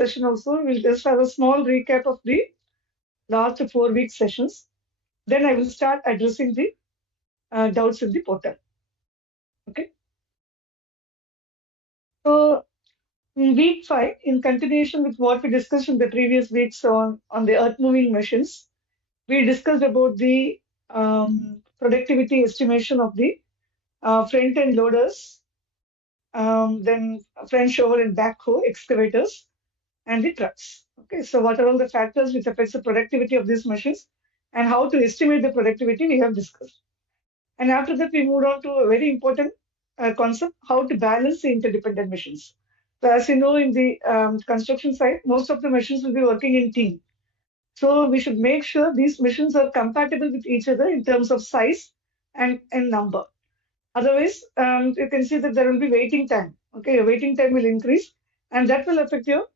session also, we'll just have a small recap of the last 4 week sessions. Then I will start addressing the doubts in the portal. Okay. So in week 5, in continuation with what we discussed in the previous weeks on the earth moving machines, we discussed about the productivity estimation of the front end loaders, then front shovel and backhoe excavators, and the trucks. Okay, so what are all the factors which affects the productivity of these machines and how to estimate the productivity we have discussed. And after that, we moved on to a very important concept, how to balance the interdependent machines. So as you know, in the construction side, most of the machines will be working in team. So we should make sure these machines are compatible with each other in terms of size and number. Otherwise, you can see that there will be waiting time. Okay, your waiting time will increase, and that will affect your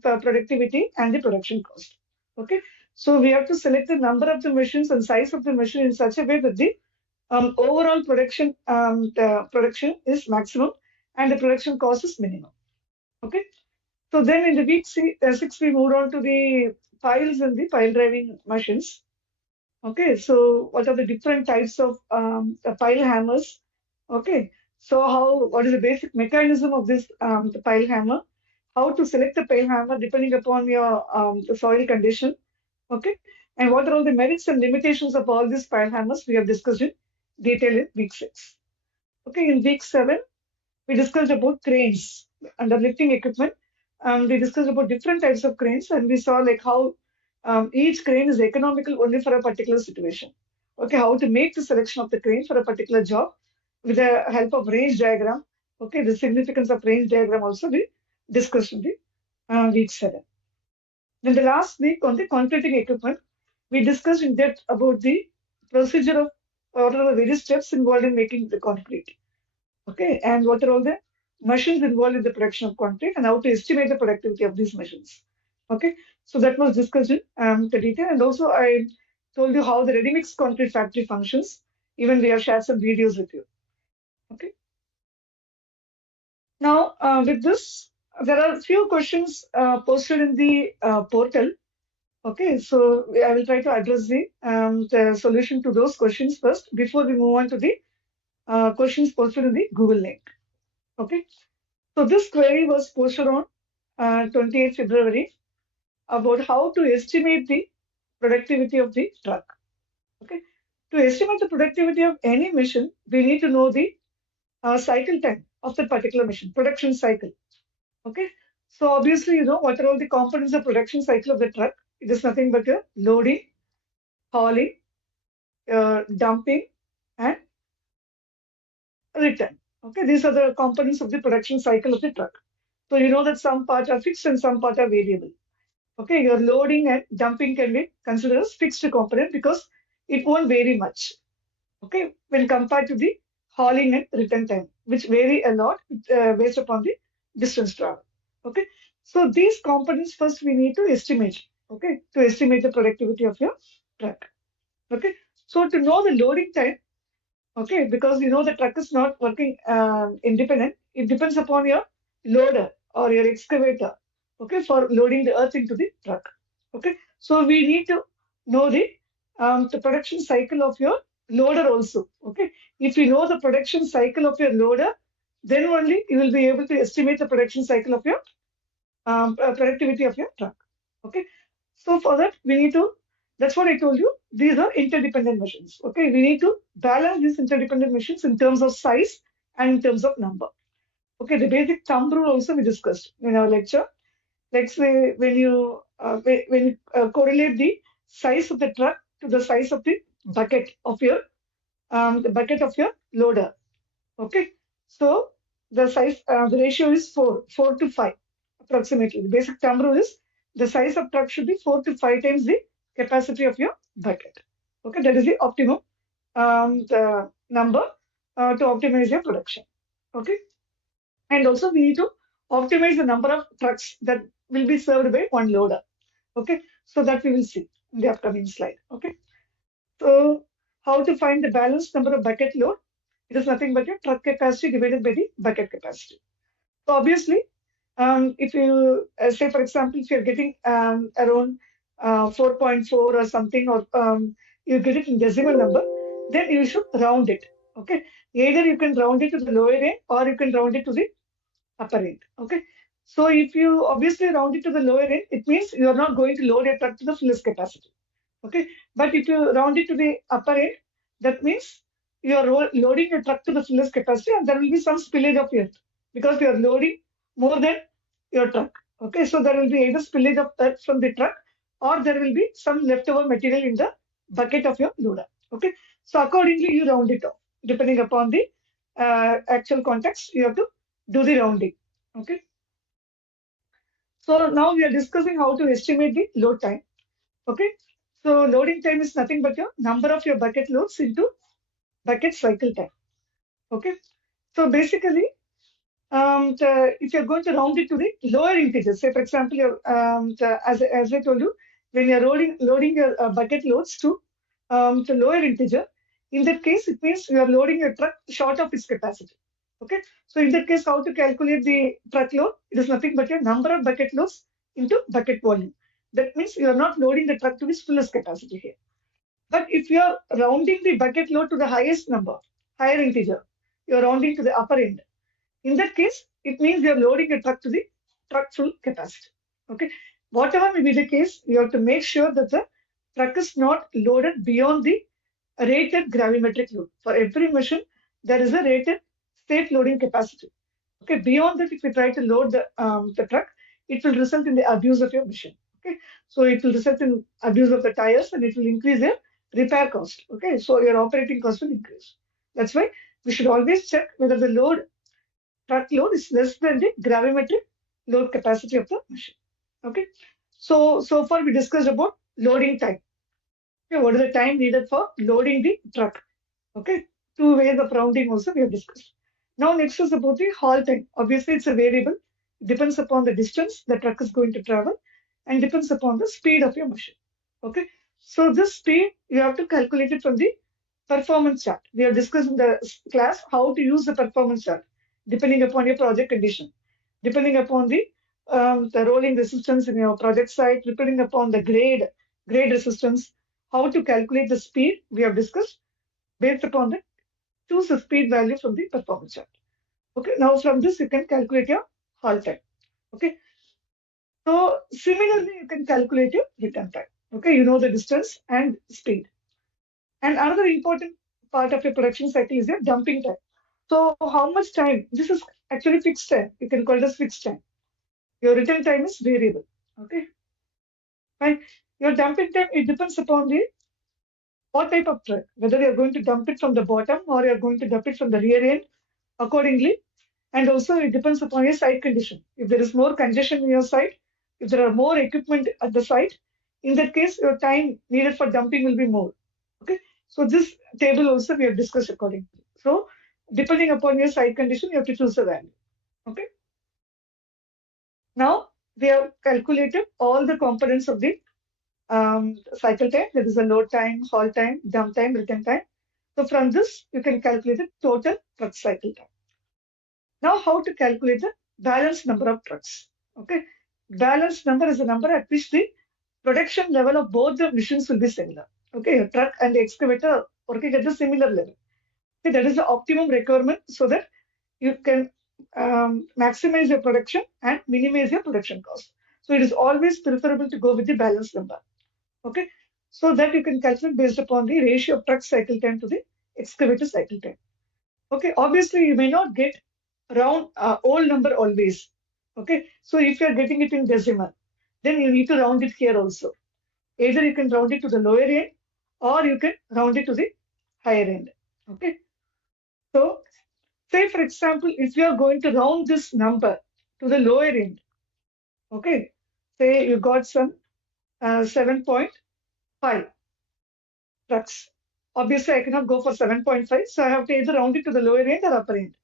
productivity and the production cost. Okay, so we have to select the number of the machines and size of the machine in such a way that the overall production is maximum and the production cost is minimum. Okay, so then in the week 6, we moved on to the piles and the pile driving machines. Okay, so what are the different types of the pile hammers? Okay, so what is the basic mechanism of this the pile hammer? How to select the pile hammer depending upon your the soil condition. Okay, and what are all the merits and limitations of all these pile hammers we have discussed in detail in week 6. Okay, in week 7, we discussed about cranes and the lifting equipment. We discussed about different types of cranes, and we saw like how each crane is economical only for a particular situation. Okay, how to make the selection of the crane for a particular job with the help of range diagram. Okay, the significance of range diagram also we discussed in the week 7. Then the last week on the concreting equipment, we discussed in depth about the procedure of what are the various steps involved in making the concrete. Okay, and what are all the machines involved in the production of concrete and how to estimate the productivity of these machines. Okay, so that was discussed in the detail, and also I told you how the ready mix concrete factory functions. Even we have shared some videos with you. Okay. Now with this, there are a few questions posted in the portal. Okay, so I will try to address the solution to those questions first before we move on to the questions posted in the Google link. Okay, so this query was posted on 28th February about how to estimate the productivity of the truck. Okay, to estimate the productivity of any machine, we need to know the cycle time of that particular machine, production cycle. Okay, so obviously you know what are all the components of production cycle of the truck. It is nothing but a loading, hauling, dumping, and return. Okay, these are the components of the production cycle of the truck. So you know that some parts are fixed and some parts are variable. Okay, your loading and dumping can be considered as fixed component because it won't vary much. Okay, when compared to the hauling and return time, which vary a lot based upon the distance travel. Okay, so these components first we need to estimate. Okay, to estimate the productivity of your truck. Okay, so to know the loading time, okay, because you know the truck is not working independent, it depends upon your loader or your excavator, okay, for loading the earth into the truck. Okay, so we need to know the production cycle of your loader also. Okay, if you know the production cycle of your loader, then only you will be able to estimate the production cycle of your productivity of your truck. Okay, so for that we need to. That's what I told you. These are interdependent machines. Okay, we need to balance these interdependent machines in terms of size and in terms of number. Okay, the basic thumb rule also we discussed in our lecture. Let's say when you correlate the size of the truck to the size of the bucket of your loader. Okay, so the size the ratio is 4 to 5 approximately. The basic thumb rule is the size of truck should be 4 to 5 times the capacity of your bucket. Okay, that is the optimum the number to optimize your production. Okay, and also we need to optimize the number of trucks that will be served by one loader. Okay, so that we will see in the upcoming slide. Okay, so how to find the balanced number of bucket load? It is nothing but your truck capacity divided by the bucket capacity. So obviously, If you say, for example, if you're getting around 4.4 or something, or you get it in decimal number, then you should round it. Okay. Either you can round it to the lower end or you can round it to the upper end. Okay. So if you obviously round it to the lower end, it means you are not going to load your truck to the fullest capacity. Okay. But if you round it to the upper end, that means you are loading your truck to the fullest capacity and there will be some spillage of earth because you are loading more than your truck. Okay. So there will be either spillage of earth from the truck or there will be some leftover material in the bucket of your loader. Okay. So accordingly, you round it off. Depending upon the actual context, you have to do the rounding. Okay. So now we are discussing how to estimate the load time. Okay. So loading time is nothing but your number of your bucket loads into bucket cycle time. Okay. So basically, if you're going to round it to the lower integers, say for example, as I told you, when you're loading your bucket loads to lower integer, in that case, it means you are loading your truck short of its capacity. Okay. So in that case, how to calculate the truck load? It is nothing but your number of bucket loads into bucket volume. That means you are not loading the truck to its fullest capacity here. But if you are rounding the bucket load to the highest number, higher integer, you are rounding to the upper end. In that case, it means you are loading a truck to the truck full capacity. Okay. Whatever may be the case, you have to make sure that the truck is not loaded beyond the rated gravimetric load. For every machine, there is a rated state loading capacity. Okay. Beyond that, if you try to load the truck, it will result in the abuse of your machine. Okay. So it will result in abuse of the tires and it will increase your repair cost. Okay. So your operating cost will increase. That's why we should always check whether the truck load is less than the gravimetric load capacity of the machine. Okay. So far we discussed about loading time. Okay, what is the time needed for loading the truck? Okay. Two ways of rounding also we have discussed. Now next is about the haul time. Obviously it's a variable. It depends upon the distance the truck is going to travel and depends upon the speed of your machine. Okay. So this speed you have to calculate it from the performance chart. We have discussed in the class how to use the performance chart depending upon your project condition, depending upon the rolling resistance in your project site, depending upon the grade resistance, how to calculate the speed we have discussed based upon the choose the speed value from the performance chart. Okay, now from this you can calculate your haul time. Okay, so similarly you can calculate your return time. Okay, you know the distance and speed. And another important part of your production cycle is your dumping time. So how much time? This is actually fixed time. You can call it as fixed time. Your return time is variable. Okay. And your dumping time, it depends upon the what type of truck, whether you're going to dump it from the bottom or you're going to dump it from the rear end accordingly. And also it depends upon your site condition. If there is more congestion in your site, if there are more equipment at the site, in that case, your time needed for dumping will be more. Okay. So this table also we have discussed accordingly. So depending upon your site condition, you have to choose a value. Okay. Now we have calculated all the components of the cycle time. That is the load time, haul time, dump time, return time. So from this, you can calculate the total truck cycle time. Now, how to calculate the balanced number of trucks? Okay, balanced number is the number at which the production level of both the machines will be similar. Okay, a truck and the excavator are working at the similar level. Okay, that is the optimum requirement so that you can maximize your production and minimize your production cost. So it is always preferable to go with the balanced number. Okay, so that you can calculate based upon the ratio of truck cycle time to the excavator cycle time. Okay, obviously you may not get round whole number always. Okay, so if you are getting it in decimal, then you need to round it here also. Either you can round it to the lower end or you can round it to the higher end. Okay, so say for example, if you are going to round this number to the lower end, okay, say you got some 7.5 trucks. Obviously, I cannot go for 7.5, so I have to either round it to the lower end or upper end.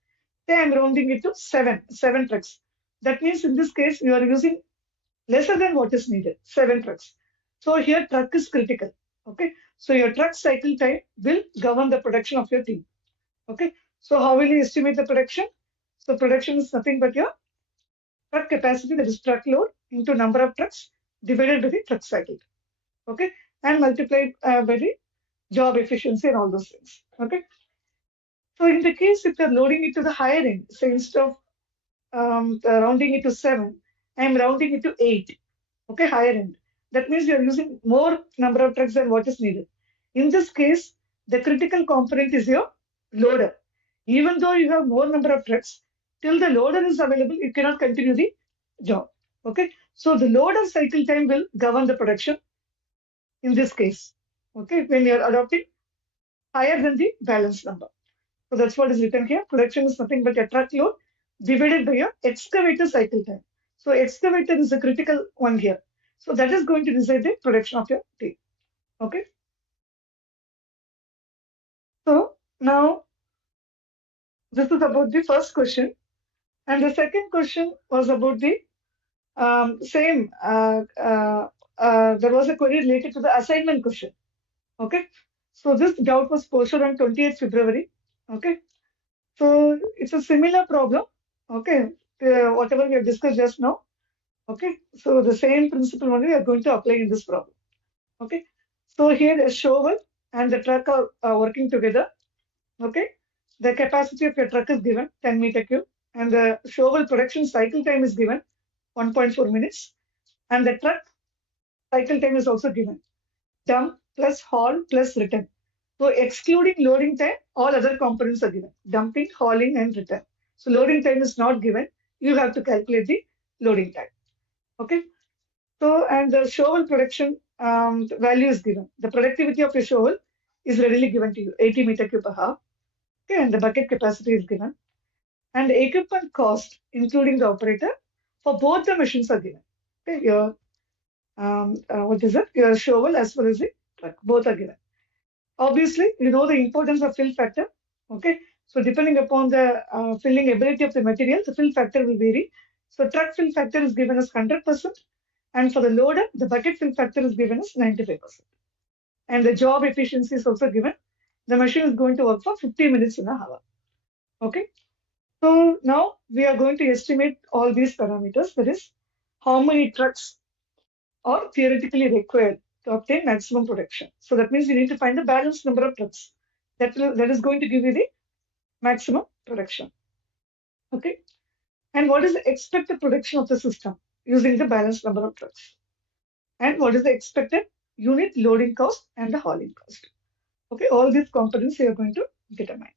Say I'm rounding it to 7 trucks. That means in this case, you are using lesser than what is needed, 7 trucks. So here truck is critical. Okay. So your truck cycle time will govern the production of your team. Okay. So how will you estimate the production? So production is nothing but your truck capacity, that is truck load, into number of trucks divided by the truck cycle. Okay, and multiplied by the job efficiency and all those things. Okay, so in the case if you're loading it to the higher end, say instead of rounding it to 7, I'm rounding it to 8. Okay, higher end. That means you're using more number of trucks than what is needed. In this case, the critical component is your loader. Even though you have more number of trucks, till the loader is available, you cannot continue the job. Okay, so the loader cycle time will govern the production in this case. Okay, when you're adopting higher than the balance number. So that's what is written here. Production is nothing but a truck load divided by your excavator cycle time. So excavator is a critical one here. So that is going to decide the production of your tea. Okay. So now this is about the first question. And the second question was about the same. There was a query related to the assignment question. Okay. So this doubt was posted on 28th February. Okay. So it's a similar problem. Okay. Whatever we have discussed just now. Okay. So the same principle only we are going to apply in this problem. Okay. So here a shovel and the truck are working together. Okay. The capacity of your truck is given 10 meter cube and the shovel production cycle time is given 1.4 minutes and the truck cycle time is also given. Dump plus haul plus return. So excluding loading time, all other components are given. Dumping, hauling and return. So loading time is not given. You have to calculate the loading time. Okay. So and the shovel production value is given. The productivity of a shovel is readily given to you, 80 meter cube per hour. Okay, and the bucket capacity is given. And the equipment cost, including the operator, for both the machines are given. Okay, your what is it? Your shovel as well as the truck, both are given. Obviously, you know the importance of fill factor. Okay, so depending upon the filling ability of the material, the fill factor will vary. So truck fill factor is given as 100%, and for the loader, the bucket fill factor is given as 95%. And the job efficiency is also given. The machine is going to work for 50 minutes in an hour. Okay. So now we are going to estimate all these parameters. That is, how many trucks are theoretically required to obtain maximum production. So that means you need to find the balanced number of trucks. That is going to give you the maximum production. Okay. And what is the expected production of the system using the balanced number of trucks? And what is the expected unit loading cost and the hauling cost? Okay. All these components you are going to determine.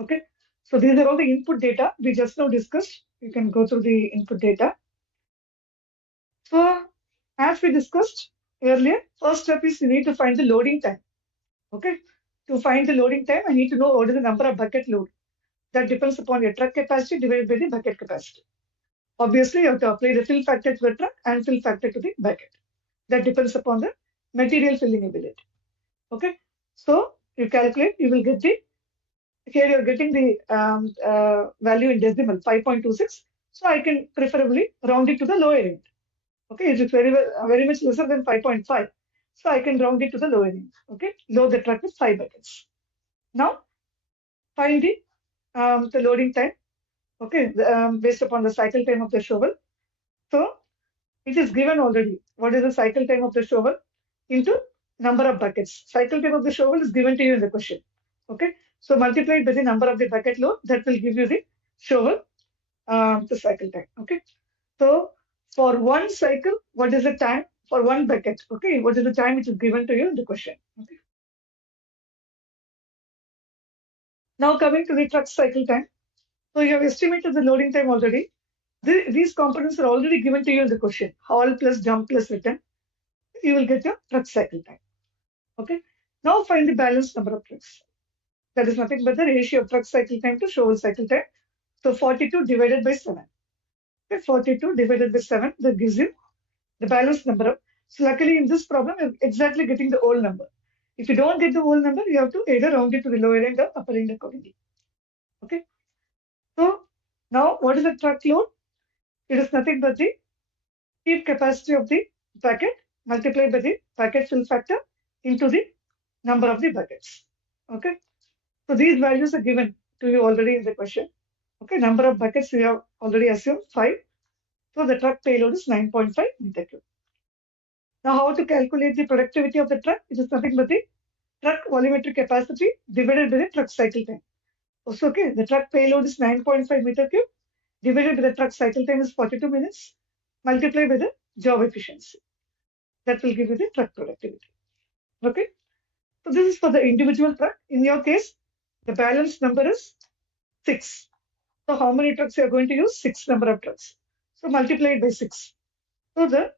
Okay. So these are all the input data we just now discussed. You can go through the input data. So as we discussed earlier, first step is you need to find the loading time. Okay. To find the loading time, I need to know what is the number of bucket load. That depends upon your truck capacity divided by the bucket capacity. Obviously, you have to apply the fill factor to the truck and fill factor to the bucket. That depends upon the material filling ability. Okay. So you calculate, you will get the, here you're getting the value in decimal, 5.26. So I can preferably round it to the lower end. Okay, it is very much lesser than 5.5. So I can round it to the lower end. Okay, load the truck with 5 buckets. Now, find the loading time. Okay, based upon the cycle time of the shovel. So it is given already. What is the cycle time of the shovel into number of buckets? Cycle time of the shovel is given to you in the question. Okay, so multiplied by the number of the bucket load, that will give you the shovel, the cycle time. Okay, so for one cycle, what is the time for one bucket? Okay, what is the time which is given to you in the question? Okay. Now coming to the truck cycle time. So you have estimated the loading time already. These components are already given to you in the question. Haul plus dump plus return. You will get your truck cycle time. Okay. Now find the balanced number of trucks. That is nothing but the ratio of truck cycle time to shovel cycle time. So 42 divided by 7. Okay, 42 divided by 7, that gives you the balanced number of. So luckily in this problem, you're exactly getting the whole number. If you don't get the whole number, you have to either round it to the lower end or upper end accordingly. Okay. So now what is the truck load? It is nothing but the heap capacity of the bucket multiplied by the bucket fill factor into the number of the buckets. Okay. So these values are given to you already in the question. Okay. Number of buckets we have already assumed 5. So the truck payload is 9.5 meter cube. Now, how to calculate the productivity of the truck? It is nothing but the truck volumetric capacity divided by the truck cycle time. Also, okay, the truck payload is 9.5 meter cube divided by the truck cycle time is 42 minutes multiplied by the job efficiency. That will give you the truck productivity. Okay. So this is for the individual truck. In your case, the balance number is 6. So how many trucks you are going to use? 6 number of trucks. So multiply it by 6. So the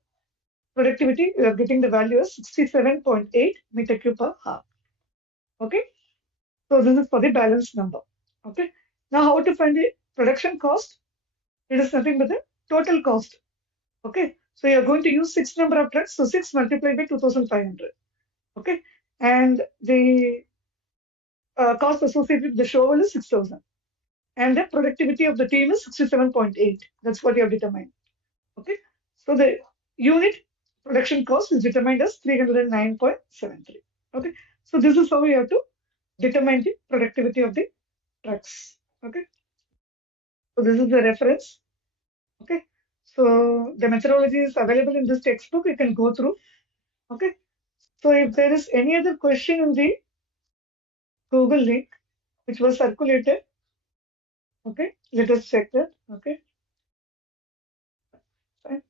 productivity, you are getting the value as 67.8 meter cube per hour. Okay. So this is for the balance number. Okay. Now how to find the production cost? It is nothing but the total cost. Okay. So you are going to use 6 number of trucks. So 6 multiplied by 2,500. Okay. And the cost associated with the shovel is 6,000. And the productivity of the team is 67.8. That's what you have determined. Okay. So the unit production cost is determined as 309.73. Okay. So this is how we have to determine the productivity of the trucks. Okay. So this is the reference. Okay. So the methodology is available in this textbook. You can go through. Okay. So if there is any other question in the Google link which was circulated, okay, let us check that. Okay. Fine.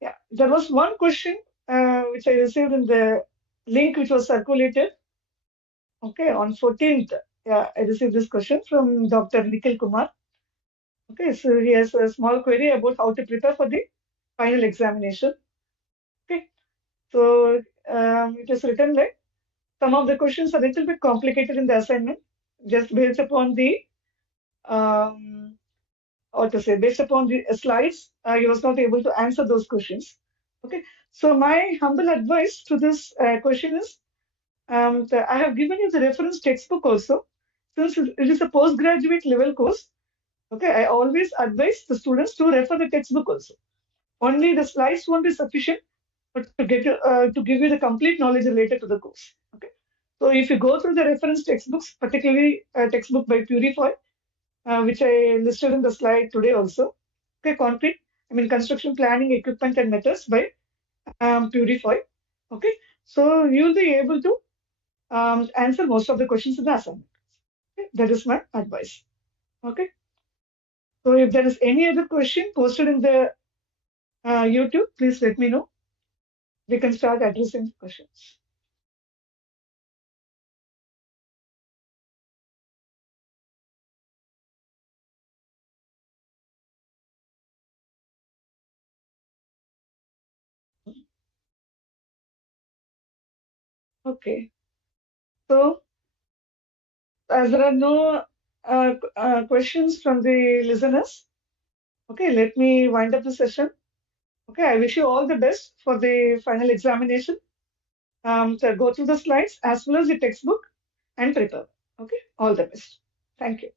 Yeah, there was one question which I received in the link which was circulated. Okay, on 14th, yeah, I received this question from Dr. Nikhil Kumar. Okay, so he has a small query about how to prepare for the final examination. Okay, so it is written like some of the questions are a little bit complicated in the assignment, just based upon the or to say based upon the slides, he was not able to answer those questions. Okay, so my humble advice to this question is I have given you the reference textbook also. Since it is a postgraduate level course, okay, I always advise the students to refer the textbook also. Only the slides won't be sufficient, but to give you the complete knowledge related to the course. Okay, so if you go through the reference textbooks, particularly textbook by Purify, which I listed in the slide today also. Okay, construction planning, equipment and methods by Purify. Okay, so you'll be able to answer most of the questions in the assignment. Okay? That is my advice. Okay. So if there is any other question posted in the YouTube, please let me know. We can start addressing questions. Okay. So as there are no questions from the listeners, okay, let me wind up the session. Okay, I wish you all the best for the final examination. So go through the slides as well as the textbook and prepare. Okay, all the best. Thank you.